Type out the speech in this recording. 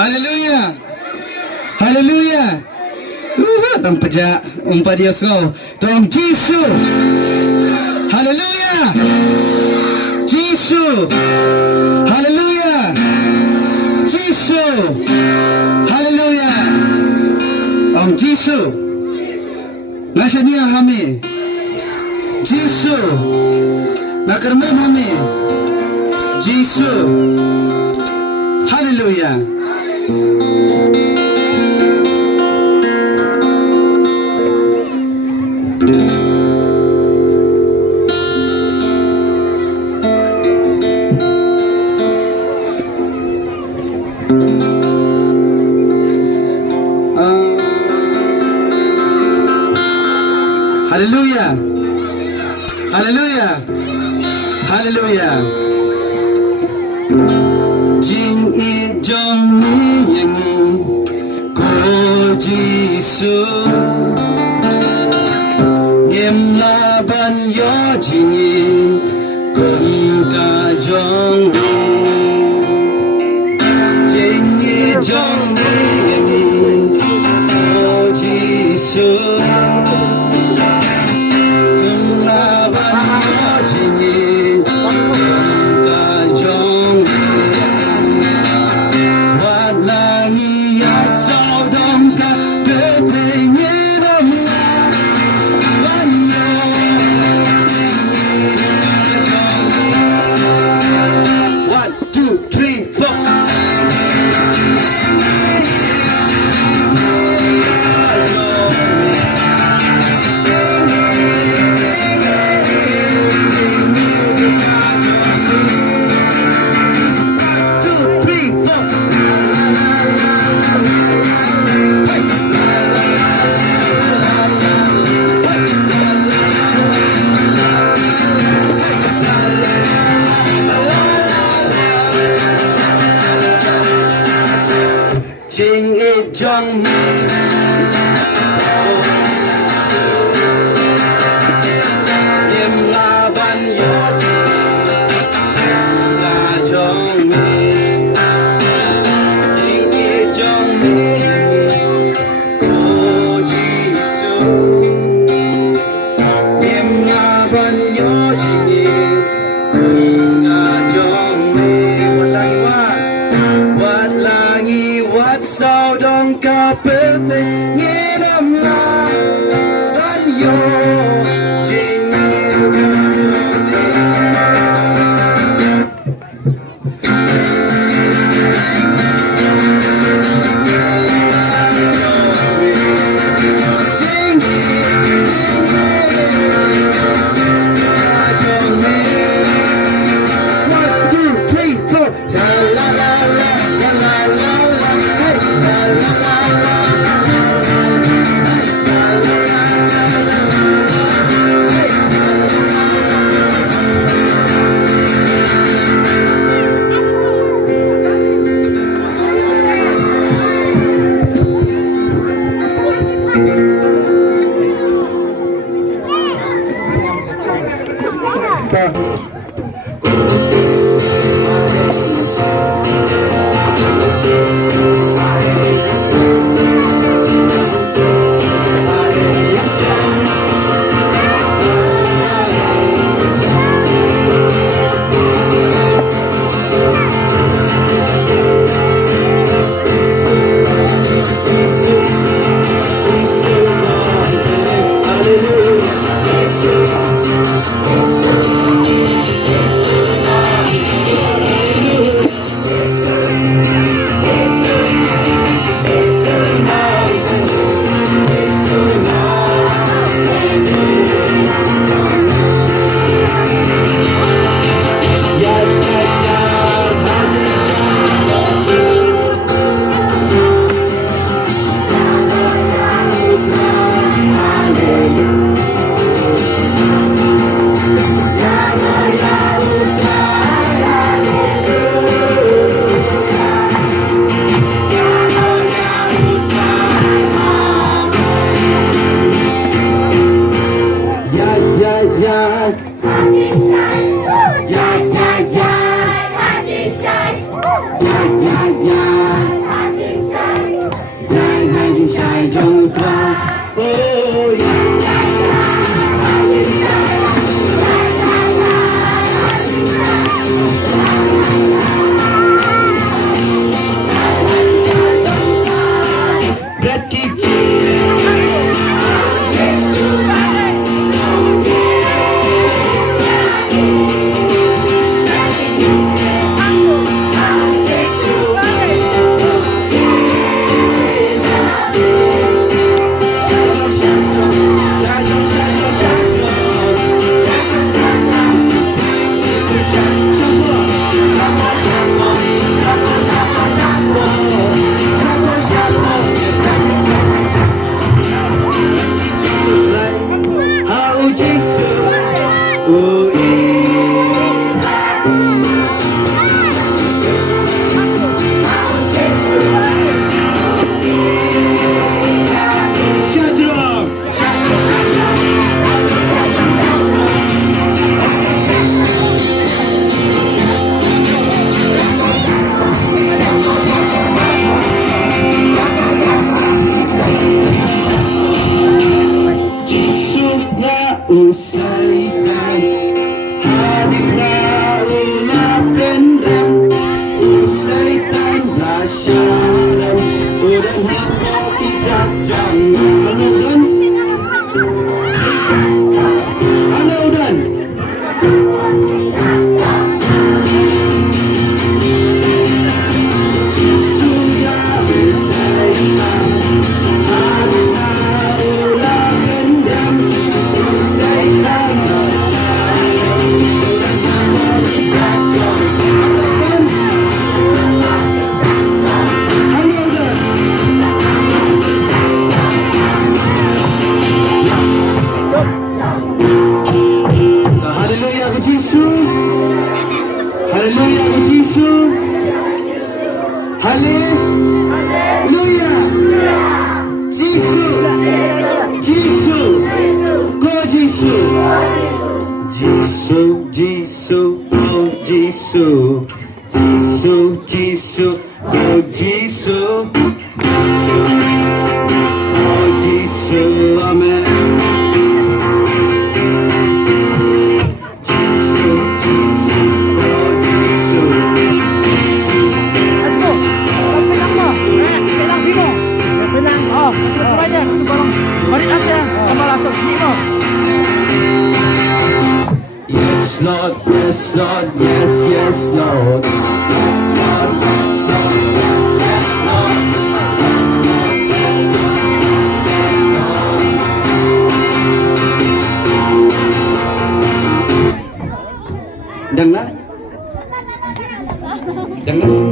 Haleluya. Haleluya. Ang pajak umpa dia so. Tuang Jisu. Haleluya. Jisu. Haleluya. Jisu. Haleluya. Om Jisu. Nasa niya kami. Jisu. Nakarman kami. Jisu. Haleluya. Haleluya. Haleluya. Haleluya. Jing I jong ni yang ko Jisu Ngem laban yo jing I kong ka jong Jing I jong ni yang ko Jisu Jing I jong ni Ngem laban yo jing ka jong ni Jing I jong ni ko Jisu Ngem laban yo jing kong ka jong ni Wat langi wat sao đông ca pete nghe đam la tan yo jing kebenaran, dan hakikat jangan. Halo dan Haleluya ke Yesus. Haleluya ke Yesus. Haleluya. Yesus. Yesus. Go Yesus. Yesus, Yesus, oh Yesus. Yesus, Yesus, oh Yesus. Oh Yesus, amen. Yes, Lord, yes, Lord, yes, yes, Lord. Yes, Lord, yes, Lord, yes, yes, Lord. Yes, Lord, yes, Lord, yes, Lord. Jangan. Jangan.